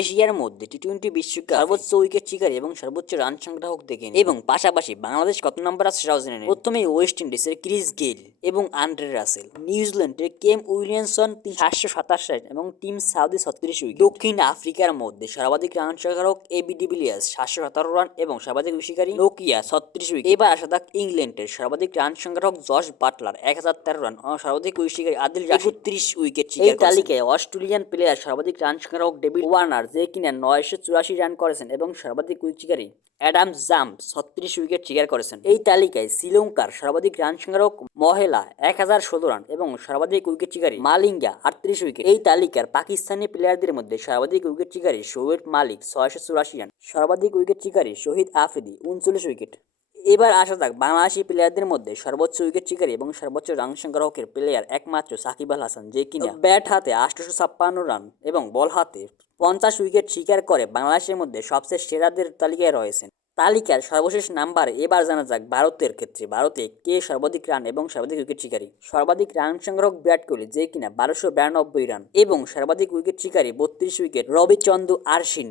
এশিয়ার মধ্যে টি-20 বিশ্বকাপ সর্বোচ্চ উইকেট শিকারী এবং সর্বোচ্চ রান সংগ্রাহক দেখে নিন। এবং পাশাপাশি বাংলাদেশ কত নম্বর আছে সেটাও জেনে নিন। প্রথমেই ওয়েস্ট ইন্ডিজের ক্রিস গেইল এবং আন্দ্রে রাসেল, নিউজিল্যান্ডের কেম উইলিয়ামসন 727 রান এবং টিম সাউদি 36 উইকেট। দক্ষিণ আফ্রিকার মধ্যে সর্বাধিক রান সংগ্রাহক এবি ডিভিলিয়ার্স 717 রান এবং সর্বাধিক উইকেট শিকারী নোকিয়া 36 উইকেট। এবার আসা যাক ইংল্যান্ডের সর্বাধিক রান সংগ্রাহক জশ বাটলার 1013 রান ও সর্বাধিক উইকেট শিকারী আদিল রাশিদ 31 উইকেট শিকার করেছেন। এই তালিকায় অস্ট্রেলিয়ান প্লেয়ার সর্বাধিক রান সংগ্রাহক ডেভিড ওয়ার্নার যে কিনা 984 রান করেছেন এবং সর্বাধিক উইকেট শিকারী অ্যাডাম জাম্প 36 উইকেট শিকার করেছেন। এই তালিকায় শ্রীলঙ্কার সর্বাধিক রান সংগ্রাহক মহেলা 1016 রান এবং সর্বাধিক উইকেট শিকারী মালিঙ্গা 38 উইকেট। এই তালিকার পাকিস্তানি প্লেয়ারদের মধ্যে সর্বাধিক উইকেট শিকারী শোয়েব মালিক 684 রান, সর্বাধিক উইকেট শিকারী শহীদ আফ্রিদি 39 উইকেট। এবার আসা যাক বাংলাদেশি প্লেয়ারদের মধ্যে সর্বোচ্চ উইকেট শিকারী এবং সর্বোচ্চ রান সংগ্রাহকের প্লেয়ার একমাত্র সাকিব আল হাসান যে কিনা ব্যাট হাতে 856 রান এবং বল হাতে 50 উইকেট শিকার করে বাংলাদেশের মধ্যে সবচেয়ে সেরাদের তালিকায় রয়েছেন। তালিকার সর্বশেষ নাম্বার এবার জানা যাক ভারতের ক্ষেত্রে ভারতে কে সর্বাধিক রান এবং সর্বাধিক উইকেট শিকারী। সর্বাধিক রান সংগ্রাহক বিরাট কোহলি যে কিনা 1292 রান এবং সর্বাধিক উইকেট শিকারী 32 উইকেট রবিচন্দ্র আশ্বিন